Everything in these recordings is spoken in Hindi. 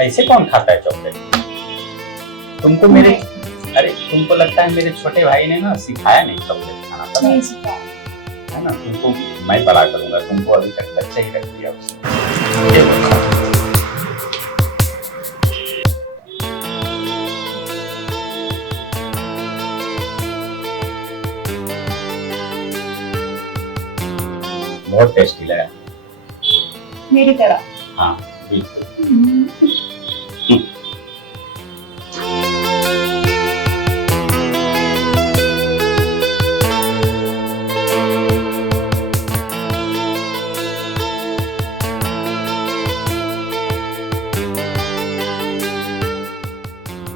ऐसे कौन खाता है चॉकलेट? तुमको मेरे अरे तुमको लगता है मेरे छोटे भाई ने ना सिखाया नहीं चॉकलेट खाना, पता नहीं सिखाया है ना? तुमको मैं बड़ा करूंगा, तुमको अभी तक बच्चा ही रख दिया उसने। ये बोलो। बहुत टेस्टी लगा। मेरी तरह। हाँ बिल्कुल।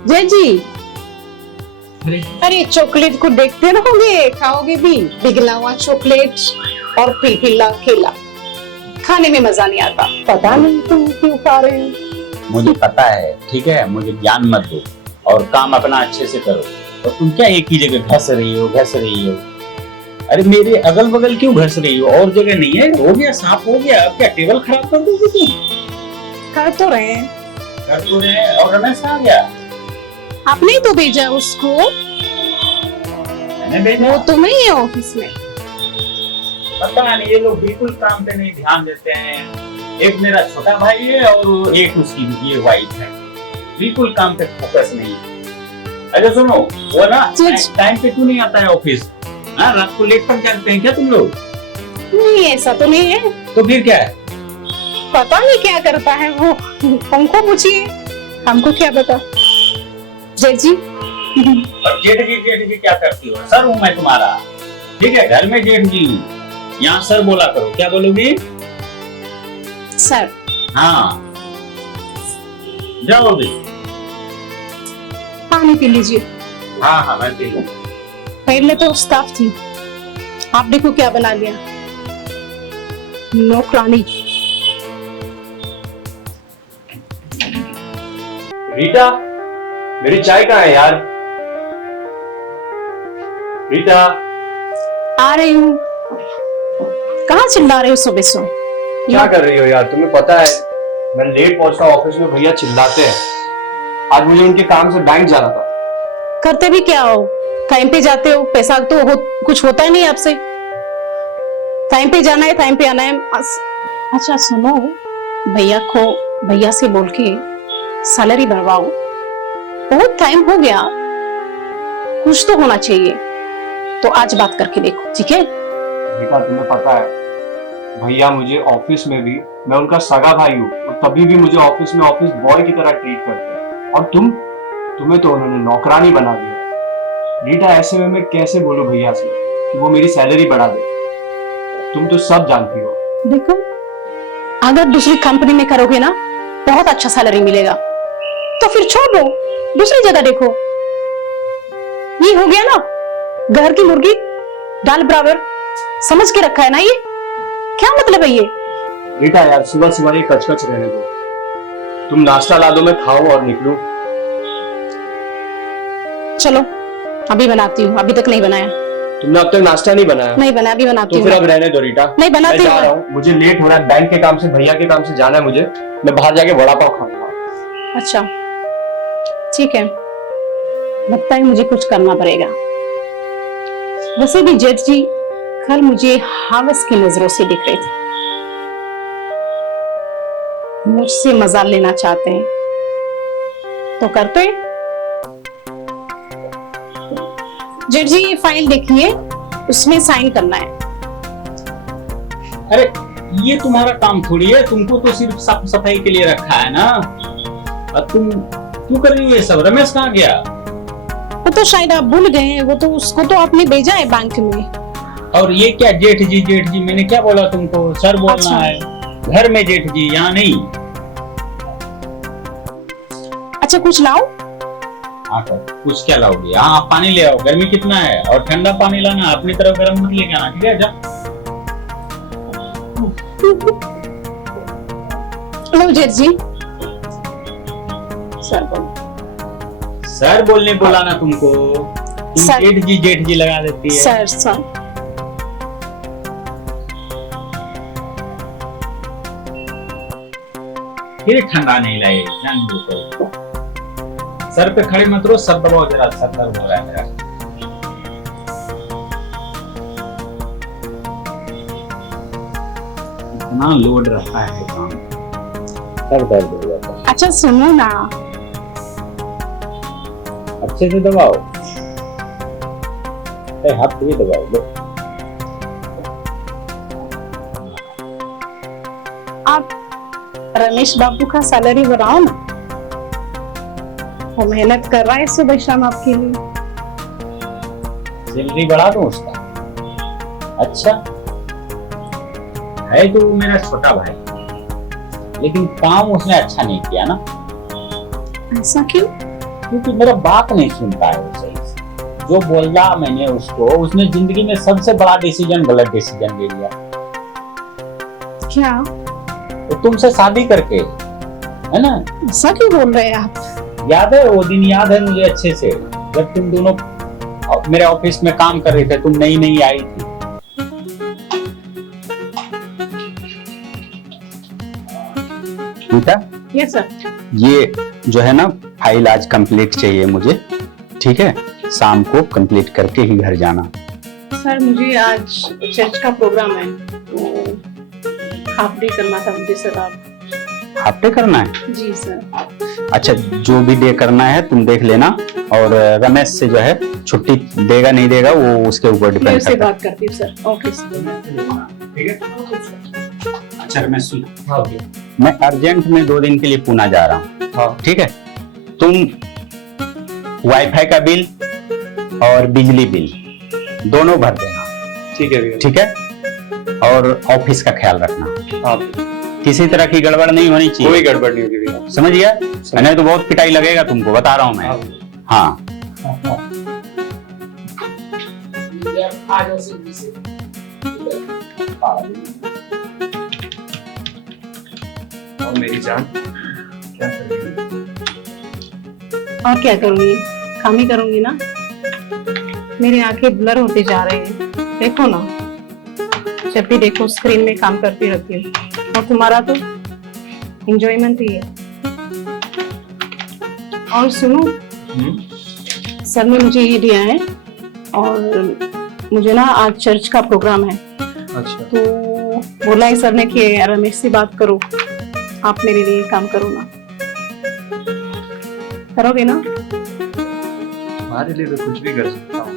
जय जी, अरे चॉकलेट को देखते रहोगे, खाओगे भी? पिघला हुआ चॉकलेट और पिलपिला केला खाने में मजा नहीं आता। पता नहीं तुम क्यों खा रहे हो। मुझे पता है, ठीक है, मुझे ज्ञान मत दो और काम अपना अच्छे से करो। और तुम क्या एक ही जगह घस रही हो? अरे मेरे अगल बगल क्यों घस रही हो? और जगह नहीं है? हो गया, साफ हो गया। अब क्या टेबल खराब कर दोगे तुम? कर तो रहे और रमेश आ गया। आपने ही तो भेजा उसको, मैंने भेजा। वो तो नहीं है ऑफिस में। पता नहीं, ये लोग बिल्कुल काम पे नहीं ध्यान देते हैं। एक मेरा छोटा भाई है और एक उसकी ये वाइफ है, बिल्कुल काम पे फोकस नहीं है। अरे सुनो, वो ना टाइम पे क्यों नहीं आता है ऑफिस? हाँ, रात को लेट तक जागते हैं क्या तुम लोग? नहीं, ऐसा तो नहीं है। तो फिर क्या है? पता नहीं क्या करता है वो, हमको पूछिए, हमको क्या पता। जय जी। और जेठ जी क्या करती हो? सर हूँ मैं तुम्हारा, ठीक है? घर में जेठ जी हूँ, यहाँ सर बोला करो। क्या बोलोगी? सर। हाँ, जाओ अभी। पानी पी लीजिए। हाँ मैं पी लूँ। पहले तो स्टाफ थी, आप देखो क्या बना लिया, नौकरानी। रीटा, मेरी चाय कहाँ है यार? रीटा, आ रही हूँ। कहाँ चिल्ला रहे हो सुबह से? क्या कर रही हो यार? तुम्हें पता है मैं लेट पहुंचता हूँ ऑफिस में, भैया चिल्लाते हैं। आज मुझे उनके काम से बैंक जाना था। करते भी क्या हो? टाइम पे जाते हो, पैसा तो कुछ होता ही नहीं आपसे। टाइम पे जाना है, टाइम पे आना है। अच्छा सुनो, भैया से बोल के सैलरी बढ़वाओ। बहुत टाइम हो गया, कुछ तो होना चाहिए। तो आज बात करके देखो, ठीक है? रीटा, तुम्हें पता है भैया मुझे ऑफिस में भी, मैं उनका सगा भाई हूँ, और तभी भी मुझे ऑफिस में ऑफिस बॉय की तरह ट्रीट करते हैं। और तुम्हें तो उन्होंने नौकरानी बना दिया। रीटा, ऐसे में मैं कैसे बोलूं भैया से कि वो मेरी सैलरी बढ़ा दे? तुम तो सब जानती हो। देखो, अगर दूसरी कंपनी में करोगे ना, बहुत अच्छा सैलरी मिलेगा, तो फिर छोड़ दो, दूसरी जगह देखो। ये हो गया ना, घर की मुर्गी दाल बराबर, समझ के रखा है ना? ये क्या मतलब है ये? रीटा यार, सुबह सुबह ये कचकच रहने दो। तुम नाश्ता ला दो, मैं खाऊं और निकलूं। चलो अभी बनाती हूँ, अभी तक नहीं बनाया। तुमने अब तक नाश्ता नहीं बनाया? नहीं बनाया, अभी बनाती तो हूँ। फिर अब रहने दो रीटा, नहीं बनाती मैं जा रहा हूँ। मुझे लेट हो रहा है, बैंक के काम से, भैया के काम से जाना है मुझे। मैं बाहर जाके वड़ा पाव खाऊंगा। अच्छा ठीक है, लगता है मुझे कुछ करना पड़ेगा। वैसे भी जेठ जी कल मुझे हवस की नजरों से दिख रहे थे, मुझसे मजा लेना चाहते हैं, तो करते। जेठ जी ये फाइल देखिए, उसमें साइन करना है। अरे ये तुम्हारा काम थोड़ी है, तुमको तो सिर्फ साफ सफाई के लिए रखा है ना। अब तुम क्यों कर रही हो ये सब? रमेश कहाँ गया? वो तो शायद आप भूल गए हैं, वो तो उसको तो आपने भेजा है बैंक में। और ये क्या जेठ जी, मैंने क्या बोला तुमको? सर बोलना अच्छा। है, घर में जेठ जी, यहाँ नहीं। अच्छा कुछ लाओ। हाँ कुछ क्या लाओगे? हाँ पानी ले आओ, गर्मी कितना है, और ठंडा पानी लाना, अपनी तरफ गर्म मत लेके आना, ठीक है? जा लो जेठ जी। सर बोलने बोला ना तुमको, तुम जेठ जी लगा देती है। सर फिर ठंडा नहीं लगेगा, ध्यान दो। सर पे खड़े मत रहो, सर दबाओ जरा, सर दर्द हो रहा है मेरा। इतना लोड रखा है काम, सर दर्द हो जाता है। अच्छा सुनो ना, अच्छे से दबाओ, हाथ भी दबाओ लो। आप रमेश बाबू का सैलरी बढ़ाओ ना, वो मेहनत कर रहा है सुबह शाम आपके लिए। सैलरी बढ़ा दो उसका? अच्छा है तो वो मेरा छोटा भाई, लेकिन काम उसने अच्छा नहीं किया ना। ऐसा क्यों? क्योंकि मेरा बात नहीं सुनता है वो सही से। जो बोला मैंने उसको, उसने जिंदगी में सबसे बड़ा डिसीजन गलत डिसीजन ले लिया। क्या? तो तुमसे शादी करके, है ना? ऐसा क्यों बोल रहे हैं आप? याद है वो दिन? याद है मुझे अच्छे से, जब तुम दोनों मेरे ऑफिस में काम कर रहे थे, तुम नई नई आई थी। बेटा यस सर। ये जो है ना फाइल आज कंप्लीट चाहिए मुझे, ठीक है? शाम को कंप्लीट करके ही घर जाना। सर मुझे आज चर्च का प्रोग्राम है, तो हाफ डे करना था मुझे सर। आप हाफ डे करना है? जी सर। अच्छा, जो भी डे करना है तुम देख लेना, और रमेश से जो है छुट्टी देगा नहीं देगा वो उसके ऊपर मैं डिपेंड उससे करता है। बात करती हूँ सर। Okay sir. ठीक है? अच्छा रमेश सुन, मैं अर्जेंट में 2 दिन के लिए पुणे जा रहा हूँ, ठीक है? तुम वाईफाई का बिल और बिजली बिल दोनों भर देना, ठीक है भैया। ठीक है? और ऑफिस का ख्याल रखना, हाँ, किसी तरह की गड़बड़ नहीं होनी चाहिए। कोई गड़बड़ नहीं होगी भैया। समझ गया? नहीं तो बहुत पिटाई लगेगा तुमको, बता रहा हूँ मैं। हाँ और मेरी जान क्या करेगी? और क्या करूंगी? काम ही करूंगी ना। मेरी आंखें ब्लर होते जा रहे हैं, देखो ना, जब भी देखो स्क्रीन में काम करती रहती हूँ। और तुम्हारा तो एंजॉयमेंट ही है। और सुनो, सर ने मुझे ये दिया है, और मुझे ना आज चर्च का प्रोग्राम है, अच्छा, तो बोला है सर ने कि रमेश से बात करो, आप मेरे लिए काम करो ना। करोगे ना? तुम्हारे लिए तो कुछ भी कर सकता हूँ,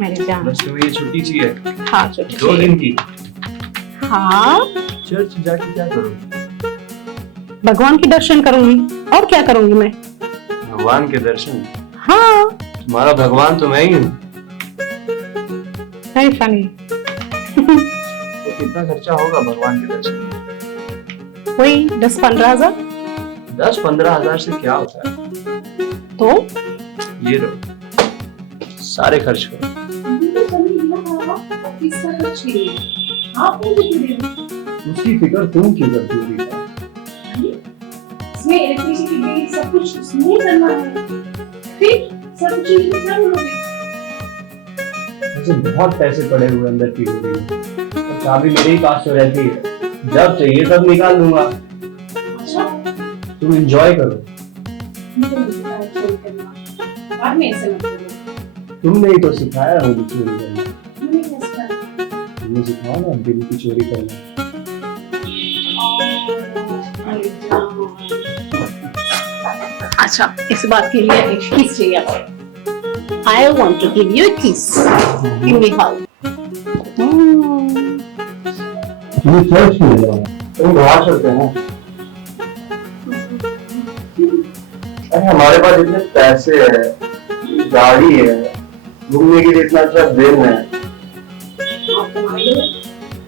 मेरी जान। बस तुम्हें ये छुट्टी चाहिए। हाँ छुट्टी 2 दिन की। हाँ, चर्च जाके क्या करोगे? भगवान के दर्शन करूंगी, और क्या करूंगी मैं? भगवान के दर्शन? हाँ, तुम्हारा भगवान तो मैं ही हूँ। Very funny. तो कितना खर्चा होगा भगवान के दर्शन में? वही 10-15 हजार। 10-15 हजार से क्या होता है? तो ये लो, सारे खर्च करो। उसकी फिक्र तुम क्यों करती हो बेटा? इसमें इलेक्ट्रिसिटी बिल सब कुछ उसने करना है, फिर सब चीज क्या बोलोगे? मुझे बहुत पैसे पड़े हुए अंदर की डूबी में, और चाबी मेरे ही पास तो रहती है, जब चाहिए तब निकाल दूंगा। अच्छा, तुम एंजॉय करो। मुझे नहीं पता है चोरी करना, बाद में ऐसे मत करो। तुमने ही तो सिखाया मुझे चोरी करना। मैंने क्या सिखाया? तुमने सिखाया ना दिल की चोरी करना। अच्छा, इस बात के लिए एक किस चाहिए आपको? I want to give you a kiss. Give me hug. ये चर्च में जाओ, तुम बाहर चलते हैं। अरे हमारे पास इतने पैसे है, गाड़ी है, घूमने के लिए इतना अच्छा दिन है।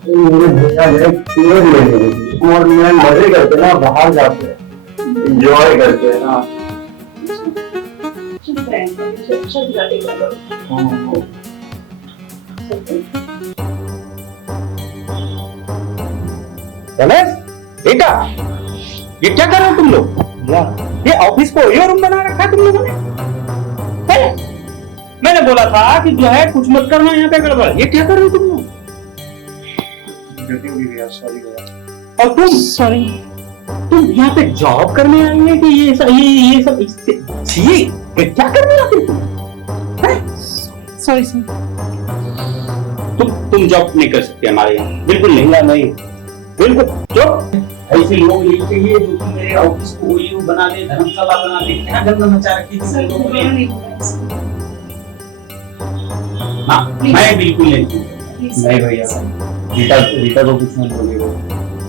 मेरे भैया ने टूर ले ली और मैं मजे करते ना, बाहर जाते हैं, एंजॉय करते हैं ना। रमेश बेटा, ये क्या कर रहे हो तुम लोग? ये ऑफिस को ये रूम बना रखा है तुम लोगों ने? मैंने बोला था कि जो है कुछ मत करना यहाँ पे गड़बड़। ये क्या कर रहे हो तुम लोग? और तुम सॉरी, तुम यहाँ पे जॉब करने आई है कि ये सब छी, क्या करने आते तुम? Sorry sir. तुम जॉब नहीं कर सकते हमारे यहाँ, बिल्कुल नहीं, बिल्कुल जो ऐसे लोग नहीं चाहिए जो तुम मेरे ऑफिस को ओयू बना दे, धर्मशाला बना दे। क्या गंदा मचा रखी थी तुम लोगों ने? हाँ, मैं बिल्कुल नहीं भैया, रीटा को कुछ मत बोलिएगा,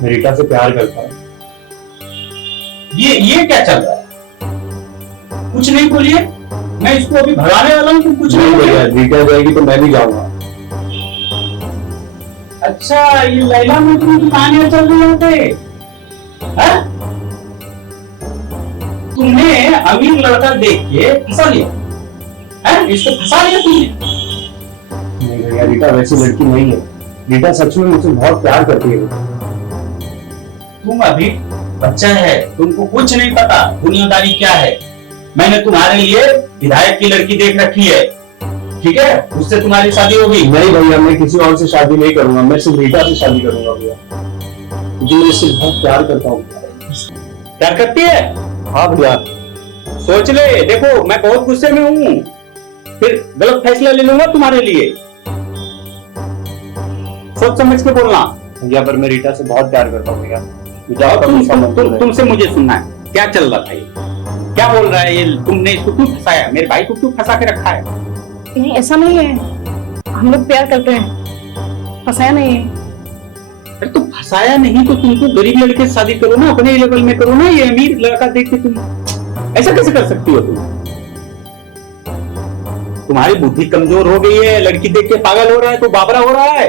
मैं रीटा से प्यार करता हूँ। ये क्या चल रहा है? कुछ नहीं बोलिए, मैं इसको अभी भगाने वाला हूँ, तुम कुछ नहीं बोलिए। रीटा जाएगी तो मैं भी जाऊंगा। अच्छा, ये लैला मजनू की कहानियां चल रही होते, तुमने अमीर लड़का देख के फंसा लिया, इसको फंसा लिया तुमने? नहीं भैया, रीटा वैसी लड़की नहीं है, रीटा सच में मुझसे बहुत प्यार करती है। तुम अभी बच्चा है, तुमको कुछ नहीं पता दुनियादारी क्या है। मैंने तुम्हारे लिए विधायक की लड़की देख रखी है, ठीक है? उससे तुम्हारी शादी होगी। नहीं भैया, मैं किसी और से शादी नहीं करूंगा, मैं सिर्फ रीटा से शादी करूंगा भैया, क्योंकि मैं इससे बहुत प्यार करता हूँ। प्यार करती है? हाँ भैया। सोच ले, देखो मैं बहुत गुस्से में हूँ, फिर गलत फैसला ले लूंगा तुम्हारे लिए। सोच समझ के बोलना भैया। पर मैं रीटा से बहुत प्यार करता हूँ भैया। तुमसे मुझे सुनना है, क्या चल रहा था ये? क्या बोल रहा है ये? तुमने इसको क्यों फंसाया? मेरे भाई को क्यों फंसा के रखा है? नहीं, ऐसा नहीं है, हम लोग प्यार करते हैं, फंसाया नहीं है। अरे तो फंसाया नहीं तो तुमको गरीब लड़के से शादी करो ना, अपने लेवल में करो ना। ये अमीर लड़का देख के तुम ऐसा कैसे कर सकती हो? तुम्हारी बुद्धि कमजोर हो गई है, लड़की देख के पागल हो रहा है तो बाबरा हो रहा है।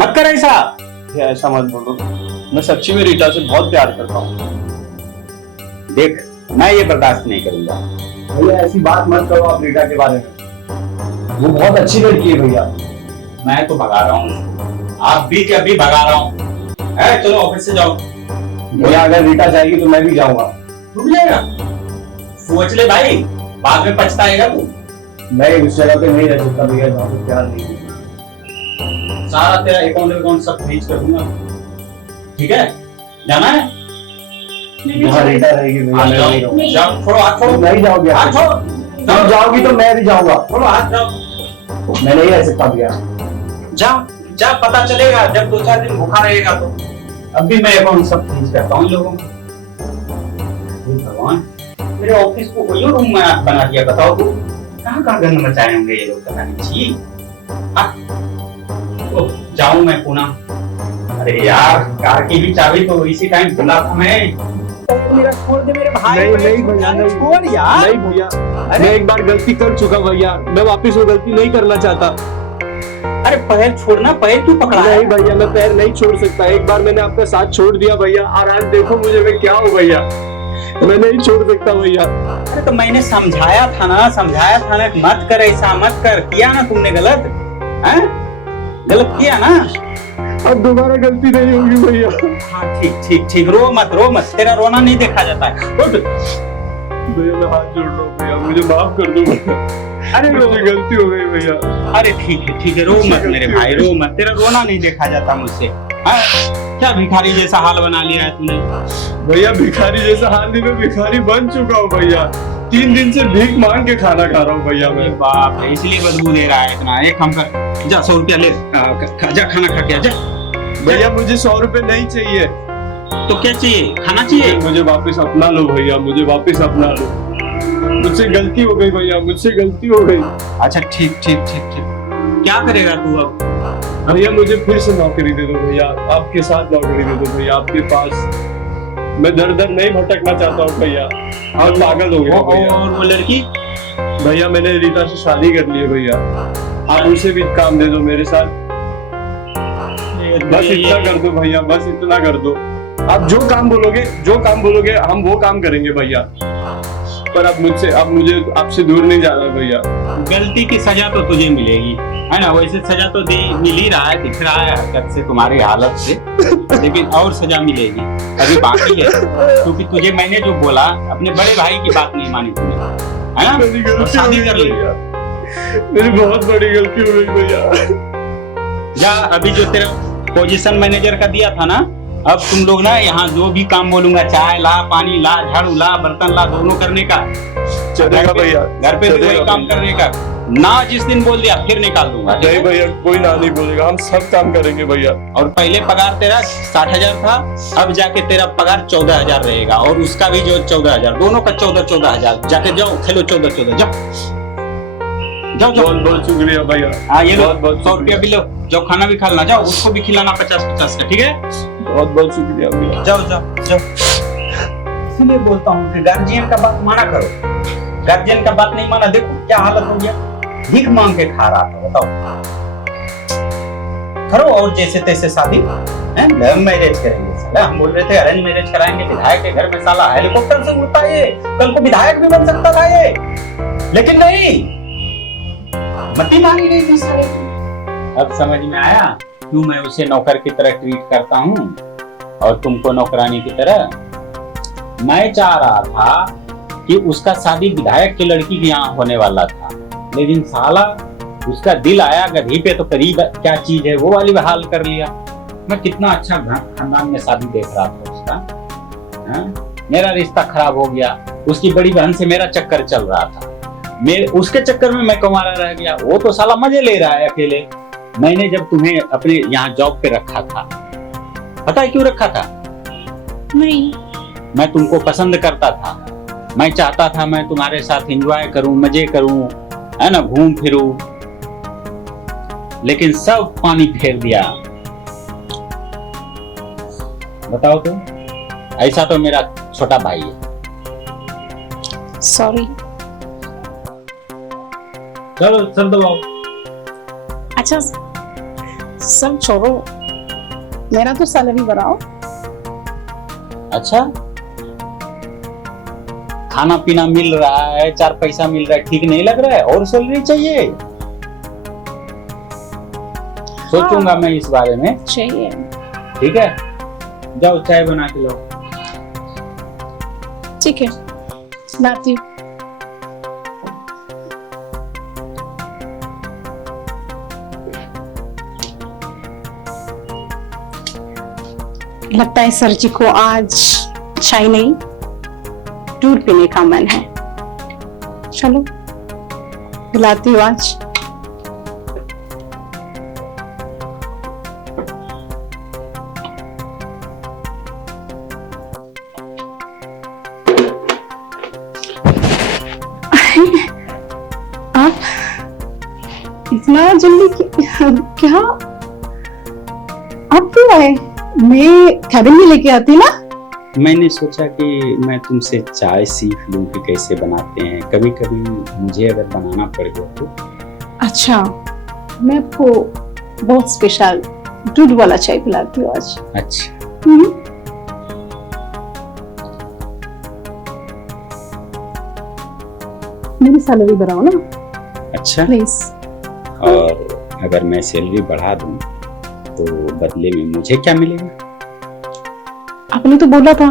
मत कर ऐसा। ऐसा मत बोलो, मैं सच्ची में रीटा से बहुत प्यार करता हूँ। देख, मैं ये बर्दाश्त नहीं करूंगा भैया, ऐसी बात मत करो आप रीटा के बारे में, वो बहुत अच्छी लड़की है भैया। मैं तो भगा रहा हूँ, आप भी क्या भी भगा रहा हूँ। चलो ऑफिस से जाओ भैया। अगर रीटा जाएगी तो मैं भी जाऊंगा। तू भी जाएगा? सोच ले भाई, बाद में पछताएगा तू। मैं उस जगह पे नहीं रह सकता भैया जहाँ पे प्यार नहीं है। सारा तेरा अकाउंट सब फ्रीज कर दूंगा, ठीक है? जाना है? जहाँ रीटा रहेगी भैया मैं नहीं रहूंगा। जाओ, छोड़ो हाथ, छोड़ो। नहीं जाओगे? हाथ छोड़ो। तुम जाओगी तो मैं भी जाऊंगा। छोड़ो हाथ, जाओ। मैं नहीं रह सकता भैया। जा, पता चलेगा जब 2-4 दिन भूखा रहेगा तो। अभी मैं अकाउंट सब फ्रीज करता हूँ लोगों को। भगवान, मेरे ऑफिस को कोई रूम में बना दिया, बताओ तू कहाँ गंद मचाए होंगे ये लोग, पता नहीं। छी, तो जाऊं मैं पुणे? अरे यार, कार की भी चाबी तो इसी टाइम भुला था मैं। मेरा छोड़ दे मेरे भाई। नहीं भैया, नहीं छोड़ यार। नहीं भैया, मैं एक बार गलती कर चुका भैया, मैं वापस वो गलती नहीं करना चाहता। अरे पैर छोड़ना, पैर क्यों पकड़ा है? नहीं भैया, मैं पैर नहीं छोड़ सकता। एक बार मैंने आपका साथ छोड़ दिया भैया, और आज देखो मुझे मैं क्या हूँ भैया, मैं नहीं छोड़ सकता भैया। अरे तो मैंने समझाया था ना कि मत कर ऐसा, मत कर। किया ना तुमने गलत, गलत किया ना। अब दोबारा गलती नहीं होगी भैया। हाँ ठीक, रो मत, तेरा रोना नहीं देखा जाता है। उठ भैया, मैं हाथ जोड़ रहा हूँ भैया, मुझे माफ कर दो भैया। अरे मुझे गलती हो गई भैया। अरे ठीक है, रो मत मेरे भाई, रो मत। तेरा रोना नहीं देखा जाता मुझसे। क्या भिखारी जैसा हाल बना लिया है तूने? भैया, भिखारी जैसा हाल नहीं, मैं भिखारी बन चुका हूँ भैया। 3 दिन से भीख मांग के खाना खा रहा हूँ भैया मैं। बाप रे, इसलिए बदबू दे रहा है इतना। एक काम कर, जा 100 रुपया ले, जा खाना खा के जा। भैया, मुझे 100 रुपए नहीं चाहिए। तो क्या चाहिए? खाना चाहिए? मुझे वापस अपना लो भैया, मुझे वापस अपना लो। मुझसे गलती हो गई भैया, मुझसे गलती हो गई। अच्छा ठीक। क्या करेगा तू अब? भैया, मुझे फिर से नौकरी दे दो भैया, आपके साथ नौकरी दे दो भैया, आपके पास। मैं दर नहीं भटकना चाहता हूँ भैया, और पागल हो गया भैया। और वो लड़की? भैया, मैंने रीटा से शादी कर ली है भैया, आप उसे भी काम दे दो मेरे साथ। बस इतना कर दो भैया, बस इतना कर दो। आप जो काम बोलोगे हम वो काम करेंगे भैया। पर अब मुझे आपसे दूर नहीं जाना भैया। गलती की सजा तो तुझे मिलेगी, है ना? वैसे सजा तो मिल ही रहा है, दिख रहा है हरकत से, तुम्हारी हालत से। लेकिन और सजा मिलेगी, अभी बाकी है। क्योंकि तुझे मैंने जो बोला, अपने बड़े भाई की बात नहीं मानी तूने, है ना? और शादी कर ली। मेरी बहुत बड़ी गलती हो गई भैया। जा, अभी जो तेरा पोजीशन मैनेजर का दिया था ना, अब तुम लोग ना यहाँ जो भी काम बोलूंगा, चाय ला, पानी ला, झाड़ू ला, बर्तन ला, दोनों करने का। चलेगा भैया, घर पे भी वही चलेगा काम भैया। करने का। ना जिस दिन बोल दिया फिर निकाल दूंगा। ठीक नहीं है? भैया, कोई ना नहीं बोलेगा, हम सब काम करेंगे भैया। और पहले पगार तेरा 60,000 था, अब जाके तेरा पगार 14,000 रहेगा, और उसका भी जो 14,000, दोनों का 14,000। जाके जाओ, खेलो 14,000, जाओ जाओ जाओ। बहुत बहुत शुक्रिया भैया। हाँ ये लो, बहुत बहुत 100 रुपया भी लो, जाओ खाना भी खा लेना, जाओ उसको भी खिलाना 50-50 का। ठीक है, बहुत बहुत शुक्रिया भैया। जाओ जाओ जाओ। इसीलिए बोलता हूँ कि गार्जियन का बात माना करो। गार्जियन का बात नहीं माना, देखो क्या हालत हो गया। भीख मांग के खा रहा था, बताओ। करो और जैसे तैसे शादी, लव मैरिज करेंगे। साला हम बोल रहे थे अरेंज मैरिज कराएंगे, विधायक के घर में साला हेलीकॉप्टर से उड़ता है ये, कल को विधायक भी बन सकता था ये, लेकिन नहीं, मती मांगी गई थी साले की। अब समझ में आया क्यों मैं उसे नौकर की तरह ट्रीट करता हूँ और तुमको नौकरानी की तरह। मैं चाह रहा था कि उसका शादी विधायक की लड़की के यहाँ होने वाला था, लेकिन साला उसका दिल आया गधी पे तो करीब क्या चीज है वो वाली हाल कर लिया। मैं कितना अच्छा खानदान में शादी देख रहा था उसका, मेरा रिश्ता खराब हो गया। उसकी बड़ी बहन से मेरा चक्कर चल रहा था, उसके चक्कर में मैं कुंवारा रह गया। वो तो साला मजे ले रहा है अकेले। मैंने जब तुम्हें अपने यहाँ जॉब पे रखा था, पता है क्यों रखा था? नहीं, मैं तुमको पसंद करता था। मैं चाहता था मैं तुम्हारे साथ एंजॉय करूं, मजे करूं, है ना, घूम फिरूं, लेकिन सब पानी फेर दिया। बताओ तो, ऐसा तो मेरा छोटा भाई है। सॉरी। चलो चल दो। अच्छा सब छोड़ो, मेरा तो सैलरी बढ़ाओ। अच्छा, खाना पीना मिल रहा है, 4 पैसा मिल रहा है, ठीक नहीं लग रहा है? और सैलरी चाहिए? सोचूंगा मैं इस बारे में। चाहिए। ठीक है, जाओ चाय बना के लो। ठीक है, लाती हूँ। लगता है सर जी को आज चाय नहीं दूध पीने का मन है। चलो पिलाती हूँ आज। आप इतना जल्दी क्या? आप क्यों आए? मैं कैबिन में लेके आती ना। मैंने सोचा कि मैं तुमसे चाय सीख लूं कि कैसे बनाते हैं, कभी कभी मुझे अगर बनाना पड़ गया तो। अच्छा, मैं आपको बहुत स्पेशल दूध वाला चाय पिलाती हूँ आज। अच्छा, मेरी सैलरी बढ़ाओ ना अच्छा। प्लीज। और अगर मैं सैलरी बढ़ा दूं तो बदले में मुझे क्या मिलेगा? आपने तो बोला था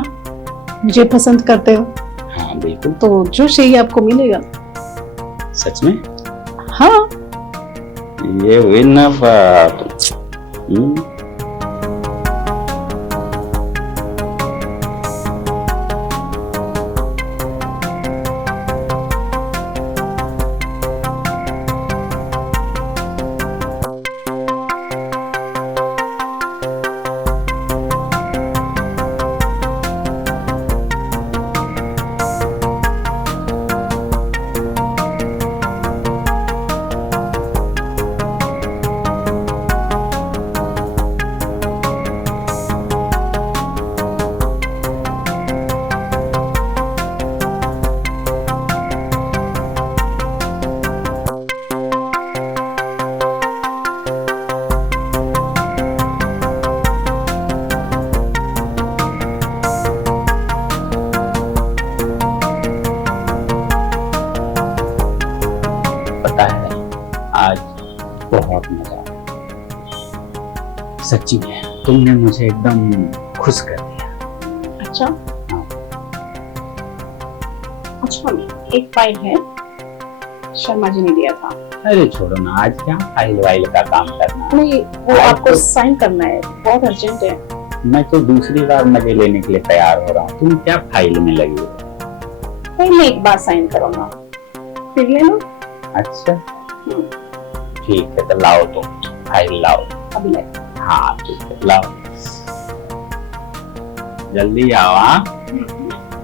मुझे पसंद करते हो, हाँ बिल्कुल। तो जो चाहिए आपको मिलेगा। सच में? हाँ। ये हुई ना बात। आज बहुत मजा आया, सच्ची में तुमने मुझे एकदम खुश कर दिया। अच्छा अच्छा, एक फाइल है, शर्मा जी ने दिया था। अरे छोड़ो ना, आज क्या फाइल वाइल का काम करना। नहीं, वो आज आपको तो- साइन करना है, बहुत अर्जेंट है। मैं तो दूसरी बार मजे लेने के लिए तैयार हो रहा हूँ, तुम क्या फाइल में लगी हो? पहले एक बार साइन करूंगा, फिर ले लो। अच्छा ठीक है, तो लाओ तुम फाइल लाओ। अभी ले। हाँ ठीक है, लाओ जल्दी आओ। हाँ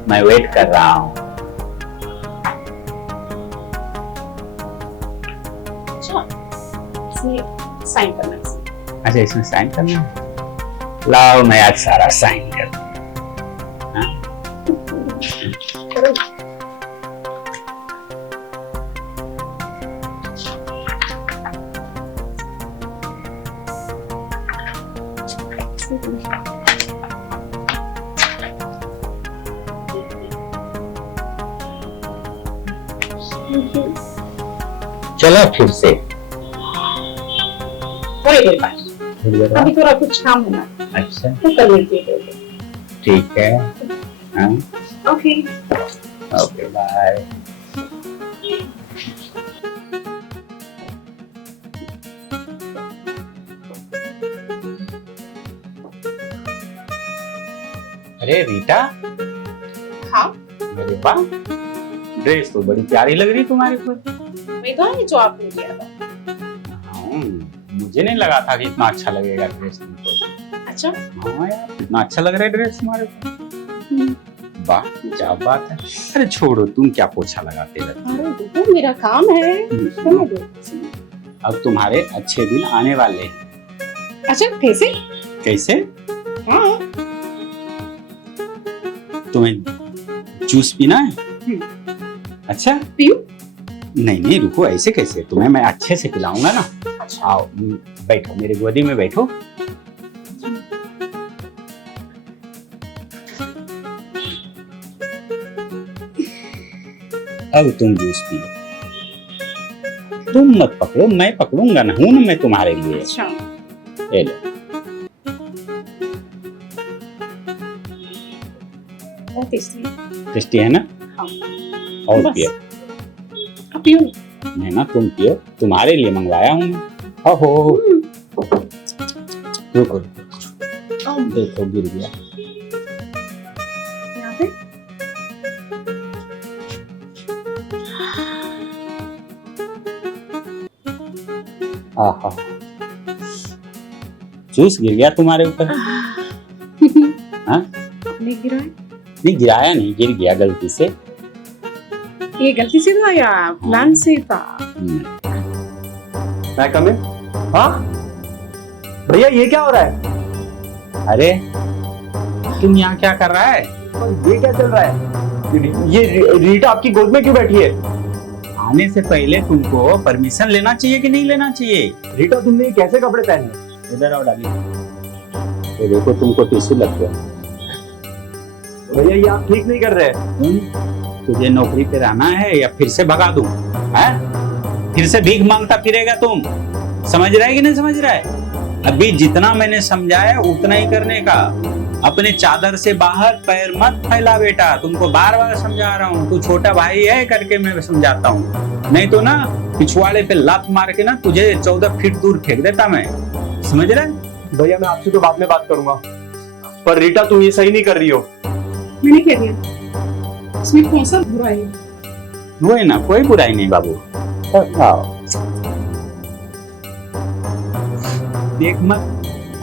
मैं वेट कर रहा हूँ। अच्छा इसमें साइन करना है। अच्छा इसमें साइन करना है, लाओ मैं आज सारा साइन कर दूं। हाँ? करो। चलो फिर से थोड़ी देर बाद, अभी थोड़ा कुछ काम है ना, अच्छा तो कर लेती है। ठीक है। हाँ ओके। Okay bye. अरे रीटा, हाँ अरे वाह, ड्रेस तो बड़ी प्यारी लग रही तुम्हारे ऊपर। वही तो है जो आपने किया था। हाँ, मुझे नहीं लगा था कि इतना अच्छा लगेगा ड्रेस तुमको। अच्छा हाँ यार, इतना अच्छा लग रहा है ड्रेस तुम्हारे ऊपर। वाह क्या बात है। अरे छोड़ो, तुम क्या पोछा लगाते रहते अरे देखो मेरा काम है। हो। करने दो। अब तुम्हारे अच्छे दिन आने वाले हैं। अच्छा कैसे? कैसे? हाँ तुम्हें जूस पीना है? अच्छा पीऊं? नहीं नहीं रुको, ऐसे कैसे, तुम्हें मैं अच्छे से पिलाऊंगा ना। अच्छा आओ बैठो, मेरी गोदी में बैठो। अब तुम जूस पियो। तुम मत पकड़ो, मैं पकड़ूंगा ना, हूं ना मैं तुम्हारे लिए। अच्छा ये लो। बहुत टेस्टी है। टेस्टी है ना? हाँ। और बस। पियो। अब पीऊं? नहीं ना, तुम पियो, तुम्हारे लिए मंगवाया हूं मैं। ओहो रुको रुको, देखो गिर गया। यहाँ पे आहा, जूस गिर गया तुम्हारे ऊपर। हाँ? नहीं गिरा है? नहीं गिराया नहीं, गिर गया गलती से। ये गलती से था या प्लान से था? मैं कम इन? हाँ भैया ये क्या हो रहा है? अरे तुम यहाँ क्या कर रहा है? ये क्या चल रहा है? ये रीटा आपकी गोद में क्यों बैठी है? आने से पहले तुमको परमिशन लेना चाहिए कि नहीं लेना चाहिए? रीटा तुमने ये कैसे कपड़े पहने? इधर आओ डाली। तो देखो तुमको टिश्यू लग गया। भैया ये आप ठीक नहीं कर रहे। तुझे नौकरी पे रहना है या फिर से भगा दूं? हैं? फिर से भीख मांगता फिरेगा तुम? समझ रहा है कि नहीं समझ रहा है? अभी जितना मैंने समझाया उतना ही करने का। अपने चादर से बाहर पैर मत फैला बेटा, तुमको बार बार समझा रहा हूँ। तू छोटा भाई है करके मैं समझाता हूँ, नहीं तो ना पिछवाड़े पे लात मार के ना तुझे 14 फीट दूर फेंक देता मैं। समझ रहे? भैया मैं आपसे तो बाद में बात करूंगा, पर रीटा तुम ये सही नहीं कर रही हो। मैंने क्या दिया? इसमें कौन सा बुरा है? वो है ना, कोई बुराई नहीं बाबू। आओ देख मत,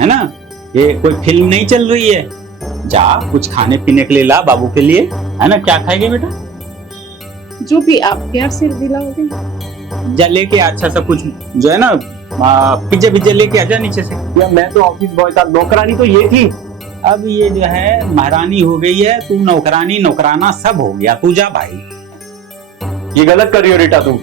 है ना, ये कोई फिल्म नहीं चल रही है। जा कुछ खाने पीने के लिए ला बाबू के लिए, है ना। क्या खाएगी बेटा? जो भी आप प्यार से दिलाओगे। जा लेके अच्छा सा कुछ जो है ना, पिज्जा पिज्जा लेके आजा नीचे से। या मैं तो ऑफिस बॉय था, नौकरानी तो ये थी। अब ये जो है महारानी हो गई है, तू नौकरानी नौकराना सब हो गया। तू जा भाई। ये गलत कर रही हो रीटा तुम।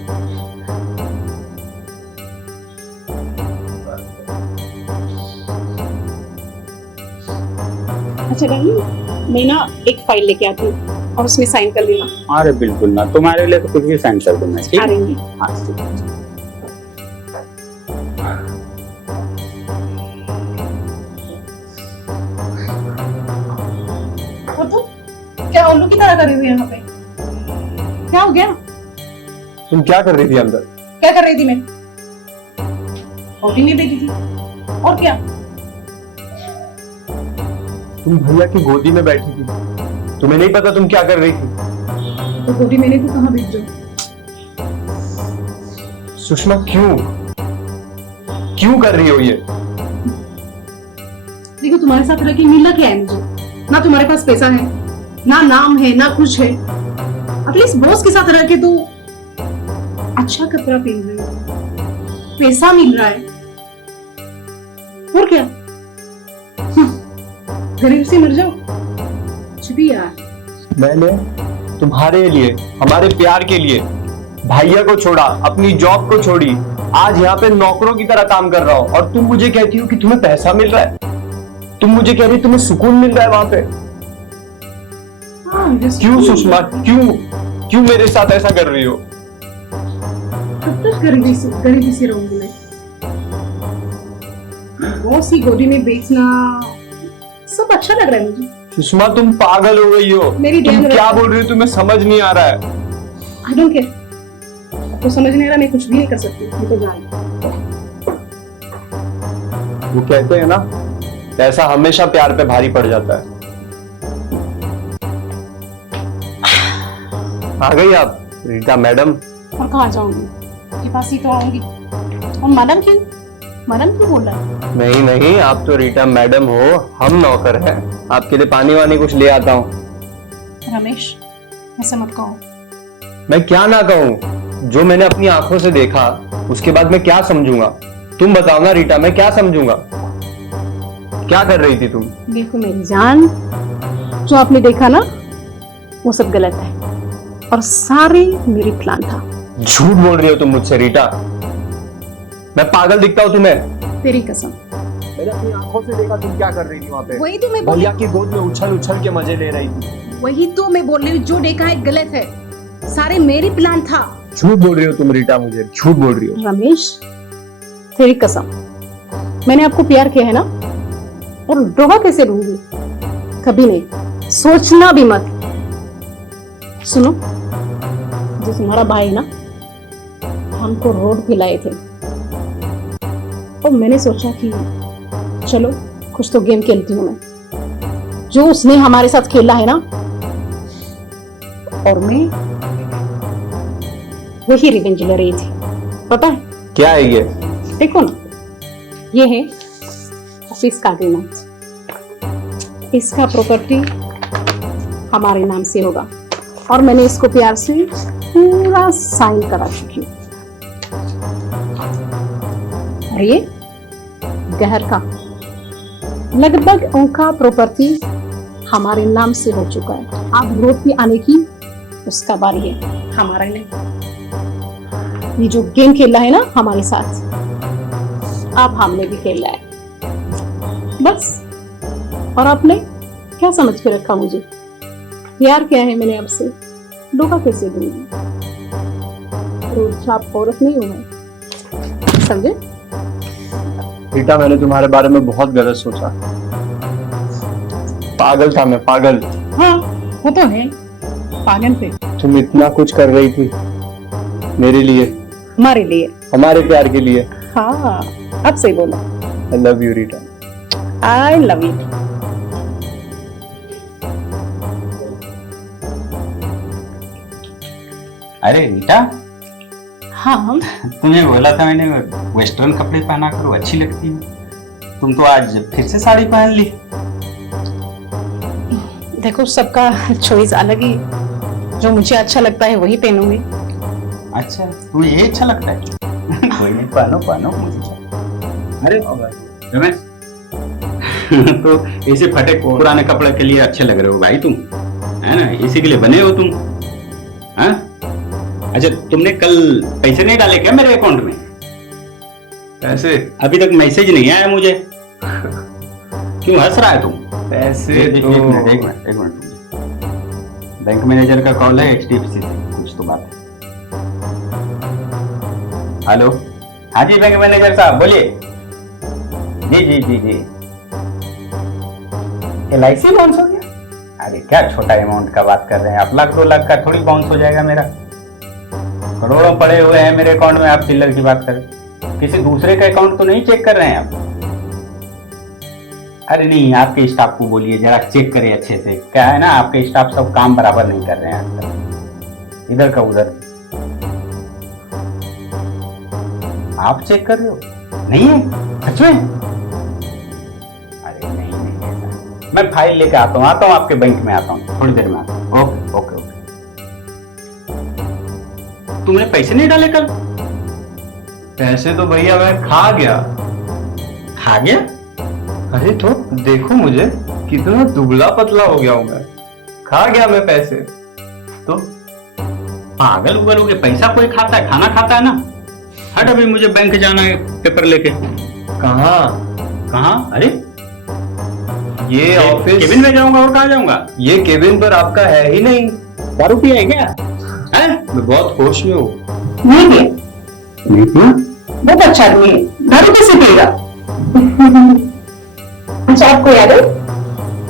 अच्छा डार्लिंग, मैं ना एक फाइल लेके आती हूँ और उसमें साइन कर लेना। अरे बिल्कुल ना, तुम्हारे लिए तो कुछ भी साइन कर दूंगा। ठीक आ है? रही है। हाँ ठीक है। और तुम क्या उल्लू की तरह कर रही हुई यहाँ पे? क्या हो गया? तुम क्या कर रही थी अंदर? क्या कर रही थी मैं? हॉटी में बैठी थी। और क्या? तुम भैया की गोदी में बैठी थी, तुम्हें नहीं पता तुम क्या कर रही थी? तो गोदी मैंने तो कहाँ भेज दो। सुषमा क्यों क्यों कर रही हो ये? देखो तुम्हारे साथ रह के मिलना क्या है मुझे? ना तुम्हारे पास पैसा है, ना नाम है, ना कुछ है। एटलीस्ट बॉस के साथ रह के तो अच्छा कपड़ा पहन रहे हो, पैसा मिल रहा है, और क्या? गरीब से मर जाओ कुछ भी यार। मैंने तुम्हारे लिए, हमारे प्यार के लिए भैया को छोड़ा, अपनी जॉब को छोड़ी, आज यहाँ पे नौकरों की तरह काम कर रहा हूँ, और तुम मुझे कहती हो कि तुम्हें पैसा मिल रहा है। तुम मुझे कह रही तुम्हें सुकून मिल रहा है वहां पे। क्यों सुषमा, क्यों मेरे साथ ऐसा कर रही हो? कब तक गरीबी से रहूंगी मैं? बॉस की गोदी में बेचना सब अच्छा लग रहा है मुझे। सुषमा तुम पागल हो गई हो। मेरी तुम ध्यान क्या रखो। बोल रही हो? तुम्हें समझ नहीं आ रहा है। आई डोंट केयर, आपको समझ नहीं आ रहा, मैं कुछ भी नहीं कर सकती, मैं तो जान। वो कहते हैं ना, पैसा हमेशा प्यार पे भारी पड़ जाता है। आ गई आप रीटा मैडम? और कहाँ जाऊंगी? आपके पास ही तो आऊंगी। और मैडम क्यों बोल रहा है? नहीं, आप तो रीटा मैडम हो, हम नौकर हैं। आपके लिए पानी वानी कुछ ले आता हूँ। रमेश ऐसे मत कहो। मैं क्या ना कहूँ? जो मैंने अपनी आंखों से देखा उसके बाद मैं क्या समझूंगा? तुम बताओ ना रीटा, मैं क्या समझूंगा? क्या कर रही थी तुम? देखो मेरी जान, जो आपने देखा ना वो सब गलत है, और सारे मेरी प्लान था। झूठ बोल रही हो तुम मुझसे रीटा। मैं पागल दिखता हूँ तुम्हें? तेरी कसम। मैंने अपनी आंखों से देखा तुम क्या कर रही थी वहां पे। वही तो मैं बोल भैया की गोद में उछल के मजे ले रही थी। रही हूँ, जो देखा है गलत है, सारे मेरी प्लान था। झूठ बोल रही हो तुम रीटा, मुझे झूठ बोल रही हो। रमेश तेरी कसम, मैंने आपको प्यार किया है ना, और धोखा कैसे दूंगी? कभी नहीं, सोचना भी मत। सुनो, जो तुम्हारा भाई है ना, हमको रोड पे लाए थे, और मैंने सोचा कि चलो कुछ तो गेम खेलती हूँ मैं। जो उसने हमारे साथ खेला है ना, और मैं वही रिवेंज ले रही थी। पता है क्या है ये? देखो ना, ये है ऑफिस का अग्रीमेंट। इसका प्रॉपर्टी हमारे नाम से होगा, और मैंने इसको प्यार से पूरा साइन करा चुकी हूँ। और ये गहर का लगभग उनका प्रॉपर्टी हमारे नाम से हो चुका है। अब रोड पे आने की उसका बारी है, हमारा नहीं। ये जो गेम खेला है ना हमारे साथ, अब हमने भी खेला है बस। और आपने क्या समझ के रखा मुझे? प्यार क्या है मैंने आपसे, धोखा कैसे दूंगी? रोड छाप औरत नहीं हूं मैं, समझे? रीटा, मैंने तुम्हारे बारे में बहुत गलत सोचा। पागल था मैं, पागल। हाँ वो तो है, पागल थे। तुम इतना कुछ कर रही थी मेरे लिए, हमारे लिए, हमारे प्यार के लिए। हाँ अब सही बोला। I love you Rita. I love you. अरे रीटा, हाँ तुम्हें बोला था मैंने वेस्टर्न कपड़े पहना करो, अच्छी लगती है। तुम तो आज फिर से साड़ी पहन ली। देखो सबका चॉइस अलग ही, जो मुझे अच्छा लगता है वही पहनूंगी। अच्छा, तुम्हें ये अच्छा लगता है? कोई नहीं, पहनो मुझे। अरे रमेश, तो ऐसे फटे पुराने कपड़े के लिए अच्छे लग रहे हो भाई तुम, है ना? इसी के लिए बने हो तुम, हाँ? अच्छा, तुमने कल पैसे नहीं डाले क्या मेरे अकाउंट में? पैसे? अभी तक मैसेज नहीं आया मुझे। क्यों हंस रहा है तुम? पैसे एक तो मिनट। बैंक मैनेजर का कॉल है, HDFC से, कुछ तो बात है। हेलो, हाँ जी बैंक मैनेजर साहब बोलिए। जी LIC बाउंस हो गया? अरे क्या छोटा अमाउंट का बात कर रहे हैं आप, 1-2 लाख का थोड़ी बाउंस हो जाएगा मेरा। करोड़ों पड़े हुए हैं मेरे अकाउंट में, आप चिल्लर की बात करें। किसी दूसरे का अकाउंट तो नहीं चेक कर रहे हैं आप? अरे नहीं, आपके स्टाफ को बोलिए जरा चेक करे अच्छे से। क्या है ना, आपके स्टाफ सब काम बराबर नहीं कर रहे हैं आजकल, इधर का उधर। आप चेक कर रहे हो? नहीं है सच में? अरे नहीं नहीं ऐसा। मैं फाइल लेके आता हूँ आपके बैंक में आता हूँ, थोड़ी देर में आता हूँ। Okay okay okay. तुमने पैसे नहीं डाले कल? पैसे तो भैया मैं खा गया। खा गया? अरे तो देखो मुझे, कितना दुबला पतला हो गया हूं मैं। खा गया मैं पैसे। तो पागल उगल हो गए, पैसा कोई खाता है? खाना खाता है ना। हट, अभी मुझे बैंक जाना है पेपर लेके। कहाँ? कहाँ? अरे ये ऑफिस केबिन में जाऊंगा, और कहाँ जाऊंगा? ये केबिन पर आपका है ही नहीं। दारू पिया है क्या? है? मैं बहुत होश में हूँ। नहीं है, नहीं पिया। बहुत अच्छा आदमी है, दारू कैसे पिएगा? अच्छा आपको याद है,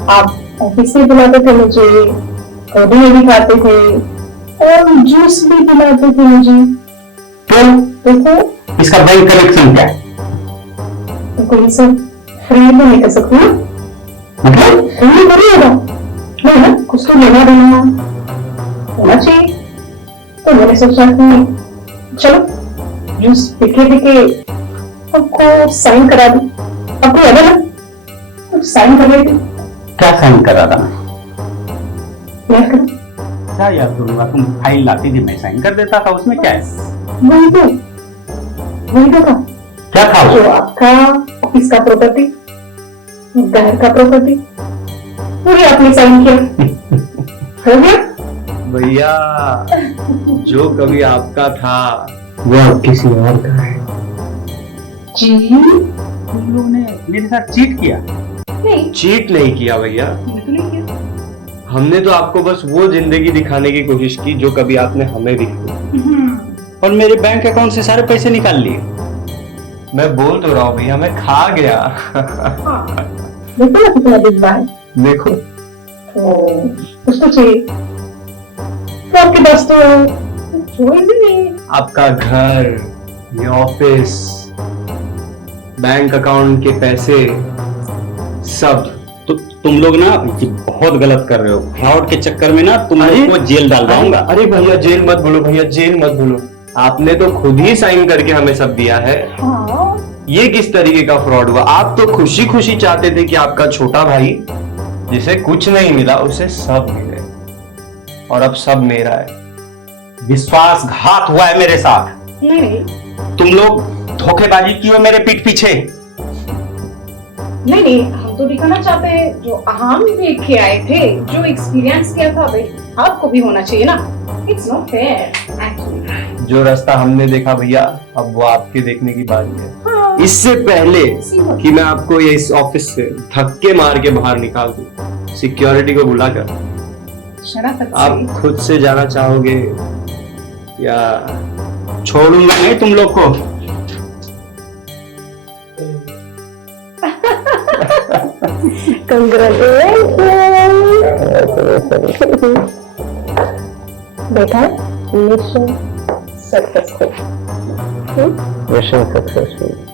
आप ऑफिस से बुलाते थे मुझे, कभी भी खाते थे और जूस भी पिलाते थे मुझे। तो देखो इसका बैंक कलेक्शन क्या है? देखो ये सब फ्री में नहीं कर सकती ना, मतलब फ्री नहीं होगा नहीं ना, कुछ तो लेना देना होना चाहिए। तो मैंने सोचा कि चलो जूस पिके पिके आपको साइन करा दूं। आपको याद है ना, कुछ साइन कर लेती। क्या साइन कर रहा था मैं? याद करो, क्या याद करूंगा? तुम फाइल लाती थी, मैं साइन कर देता था। उसमें क्या है? वही तो था क्या था वो? जो आपका ऑफिस का प्रॉपर्टी, घर का प्रॉपर्टी, पूरी आपने साइन किया। हो गया भैया, जो कभी आपका था वो अब किसी और का है। जी? तुम लोगों ने मेरे साथ चीट किया। नहीं, चीट नहीं किया भैया। बिल्कुल नहीं किया। हमने तो आपको बस वो जिंदगी दिखाने की कोशिश की जो कभी आपने हमें दिखाई। और मेरे बैंक अकाउंट से सारे पैसे निकाल लिए। मैं बोल तो रहा हूँ भैया, मैं खा गया। देखो ना कितना डिब्बा है। देखो तो कुछ तो चाहिए, तो आपके पास तो चॉइस ही नहीं है। आपका घर, ये ऑफिस, बैंक अकाउंट के पैसे, सब। तो तुम लोग ना ये बहुत गलत कर रहे हो। फ्रॉड के चक्कर में ना तुम अरे, लोग को जेल डालवाऊंगा। अरे भैया जेल मत बोलो, भैया जेल मत बोलो। आपने तो खुद ही साइन करके हमें सब दिया है। हाँ, ये किस तरीके का फ्रॉड हुआ? आप तो खुशी खुशी चाहते थे कि आपका छोटा भाई जिसे कुछ नहीं मिला उसे सब मिले, और अब सब मेरा है। विश्वासघात हुआ है मेरे साथ। नहीं तुम लोग धोखेबाजी की हो मेरे पीठ पीछे। नहीं नहीं, हम तो दिखाना चाहते हैं जो हम देख के आए थे, जो एक्सपीरियंस किया था भाई, आपको भी होना चाहिए ना। It's not fair actually. जो रास्ता हमने देखा भैया, अब वो आपके देखने की बारी है। हाँ, इससे पहले कि मैं आपको ये इस ऑफिस से धक्के मार के बाहर निकाल दूं, सिक्योरिटी को बुलाकर, शराफत आप से। खुद से जाना चाहोगे या छोड़ूंगा नहीं तुम लोग को। बेटा मिशन सक्सेसफुल। Mission successful.